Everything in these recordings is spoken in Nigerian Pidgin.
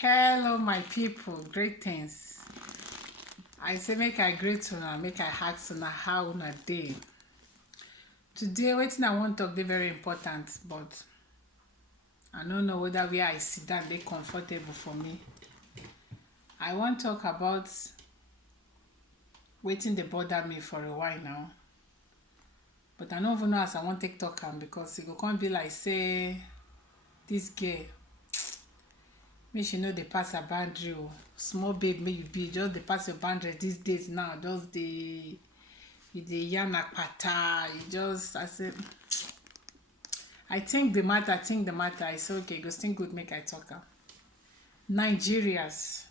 Hello, my people. Greetings. I say make I greet una, make I ask una how una dey. Today, wetin I wan talk dey very important, but I no know whether where I sit down dey comfortable for me. I wan talk about wetin dey bother me for a while now, but I no even know as I wan take talk am because e go come be like say this girl make she no dey pass her boundary o. Small babe make you be, just dey pass your boundary these days now. Just dey you dey yarn akpata. You just I think the matter. I say okay, e go still good make I talk am. Nigerians,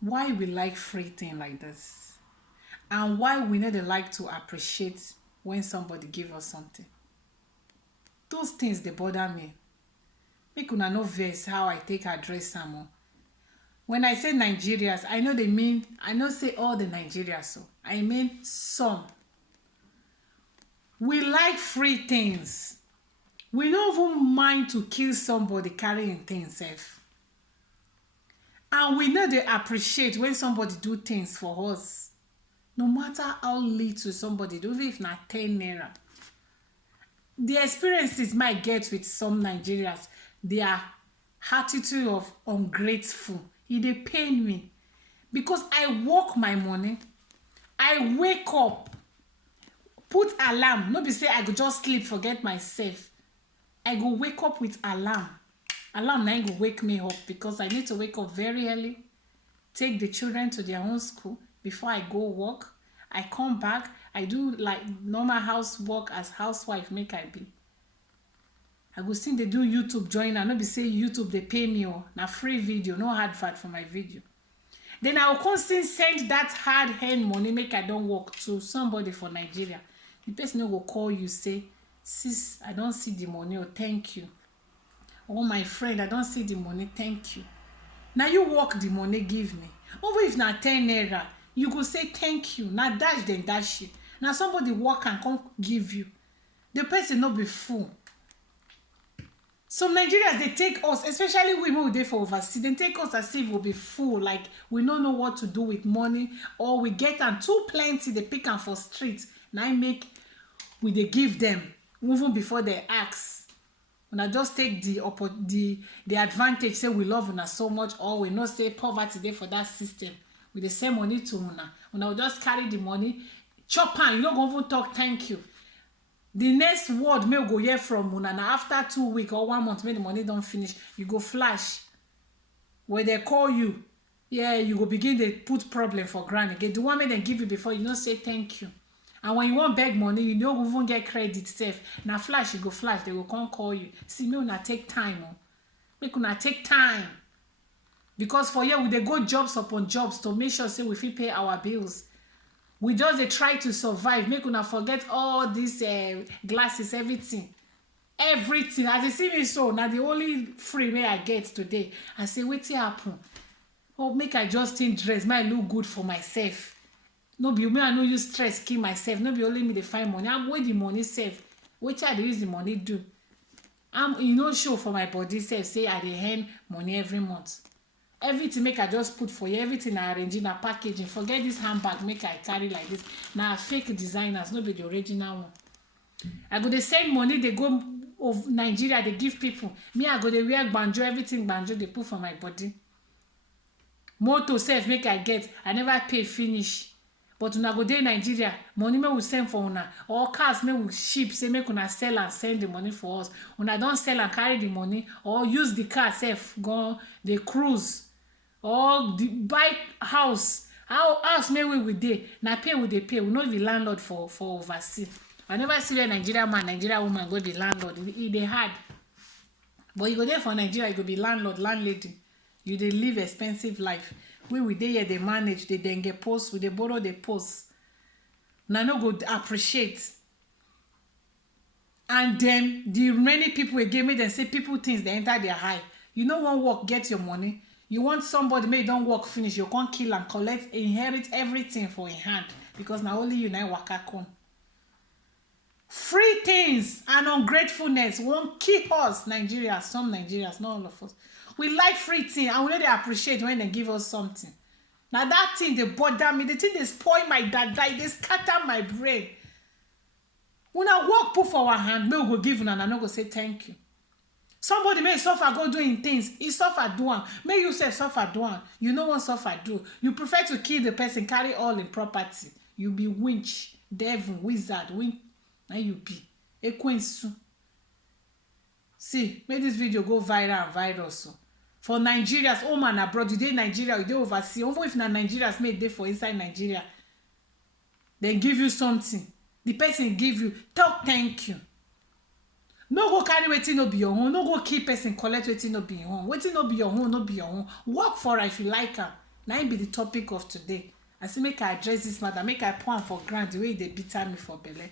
why we like free thing like this, and why we no dey like to appreciate when somebody give us something. Those things dey bother me. Make una no vex how I take address am o. When I say Nigerians, I no say all the Nigerians o. I mean some. We like free things. We no even mind to kill somebody carrying things sef. And we no dey appreciate when somebody do things for us. No matter how little somebody do, even if na 10 naira. The experiences might get with some Nigerians, their attitude of ungrateful, e dey pain me because I work my money, I wake up, put alarm. No be say I go just sleep forget myself. I go wake up with alarm. Alarm na go wake me up because I need to wake up very early, take the children to their own school before I go work. I come back, I do like normal housework as housewife make I be. I go still dey do YouTube join am. No be say YouTube dey pay me o. Na free video, no advert for my video. Then I go come still send that hard earned money make I don work to somebody for Nigeria. The person no go call you say, sis, I don see the money or thank you. Or my friend, I don see the money, thank you. Na you work the money give me. Even if na 10 naira, you go say thank you. Na dash dem dash you. Na somebody work and come give you. The person no be fool. Some Nigerians, they take us, especially women who dey for overseas, they take us as if we be fool, like we don't know what to do with money, or we get am too plenty, they pick am for street. Now I make we dey give them even before they ask. Una just take the advantage, say we love una so much, or we know say poverty dey for that system. We dey send money to una. Una will just carry the money, chop am, you no go even talk thank you. The next word may go hear from una na after 2 weeks or 1 month, when the money don't finish, you go flash. When they call you, yeah, you go begin to put problem for ground again. The one may they give you before, you don't say thank you. And when you want beg money, you don't even get credit safe. Now flash, you go flash, they will come call you. See, me una take time. Make una take time. Because for here, we dey go jobs upon jobs to make sure say we fit pay our bills. We just dey try to survive. Make una forget all these glasses, everything. Everything. As they see me so, now the only free way I get today. I say, wetin happen? Oh, make I just think dress. Might look good for myself. No be me, I no use stress kill myself. No be only me dey find money. I'm wey the money save. Wetin I dey use the money do? You no show for my body self. Say I dey earn money every month. Everything make I just put for you. Everything I arrange in a packaging. Forget this handbag make I carry like this. Now fake designers, no be the original one. I go dey send money, they go of Nigeria, they give people. Me, I go dey wear gbanjo, everything gbanjo they put for my body. Motor self make I get, I never pay finish. But una go dey Nigeria, money me will send for una. Or cars me will ship, say make una sell and send the money for us. Una don't sell and carry the money, or use the car self, go the cruise. Or the buy house maybe we dey na pay we dey pay. We no be landlord for overseas. I never see a Nigeria man, Nigeria woman go be landlord. E dey hard. But you go there for Nigeria, you go be landlord, landlady. You dey live expensive life. We dey here, they manage, they then get post, we dey borrow the post. Now no go appreciate. And then the many people again make them say people things they enter their eye. You no wan work, get your money. You want somebody may don't work finish, you can't kill and collect, inherit everything for in hand because now only you now waka come. Free things and ungratefulness won't keep us Nigerians, some Nigerians, not all of us. We like free things and we know they appreciate when they give us something. Now that thing they bother me, the thing they spoil my dada, they scatter my brain. When I walk put for our hand, me go give una and I no go say thank you. Somebody may suffer go doing things, he suffer do am. May you say suffer do am. You know what suffer do. You prefer to kill the person, carry all in property. You be witch, devil, wizard, win. Now you be ekwensu. See, make this video go viral and viral so. For Nigerians, home and abroad, you dey Nigeria, you dey overseas. Even if na Nigerians made dey for inside Nigeria, they give you something. The person give you, talk thank you. No go carry wetin no be your own. No go keep person collect wetin no be your own. Wetin no be your own, no be your own. Work for it if you like am. Na im be the topic of today. I say make I address this matter, make I pour am for ground the way they bitter me for belle.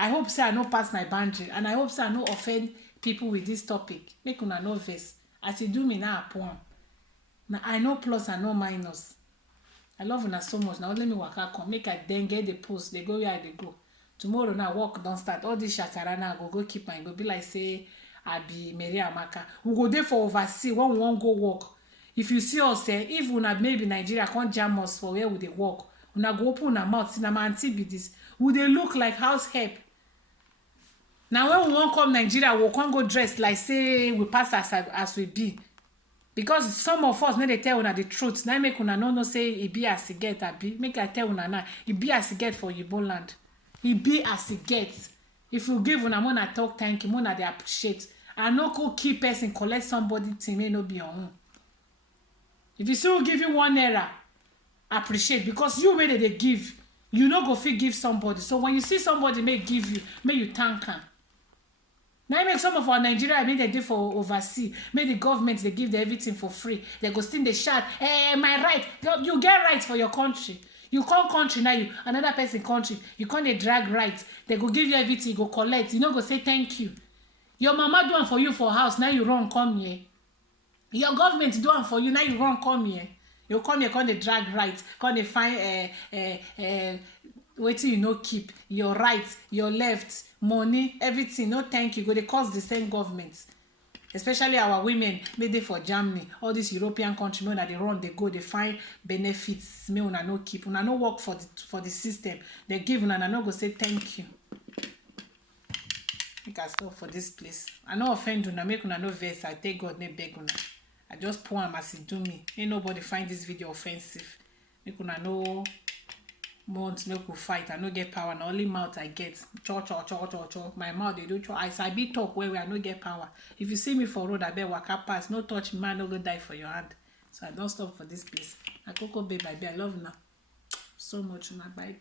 I hope say I no pass my boundary and I hope say I no offend people with this topic. Make una no vex. As you do me now, I pour am. Now I no plus and no minus. I love una so much. Now let me waka come. Make I then get the post. They go where I dey go. Tomorrow now work don start. All this shakara now go keep my go be like say I be Mary Amaka. We go there for overseas when we wan go work. If you see us if una maybe Nigeria can't jam us for where we dey work, una go open una mouth. See na my auntie be this. We dey look like house help. Now when we wan come Nigeria, we can't go dress like say we pass as we be. Because some of us no dey tell una the truth. Now make una no say e be as e get abi. Make I tell una now, e be as e get for Igbo land. E be as e get. If you give una mona talk thank you, mona dey appreciate. And no go keep person collect somebody thing may no be your own. If you still give you 1 naira, appreciate because you wey dey give, you no go fit give somebody. So when you see somebody may give you, may you thank am. Now make some of our Nigeria make they do for overseas. Make the government they give them everything for free. They go still they shout, "Hey, my right! You get rights for your country. You come country now, you another person country. You can't they drag rights. They go give you everything. You go collect. You no go say thank you. Your mama do one for you for house. Now you run come here. Your government do one for you. Now you run come here. You come here, come they drag rights. Come they find wait till you no keep your right, your left, money, everything. No thank you. Go they cause the same government. Especially our women, made they for Germany, all these European countries, when they run, they go, they find benefits. Me una no keep, una no work for the system. They give una no go say thank you. Make I stop for this place. I no offend una, make una no vex. I take God, ne beg una. I just pour am as it do me. Ain't nobody find this video offensive. Make una no months make we fight. I no get power. Na only mouth I get. Cho. My mouth they do cho. I sabi talk where I no get power. If you see me for road, I bet waka pass. No touch me, man, no go die for your hand. So I don't stop for this place. I coco babe, I love now so much. Bye.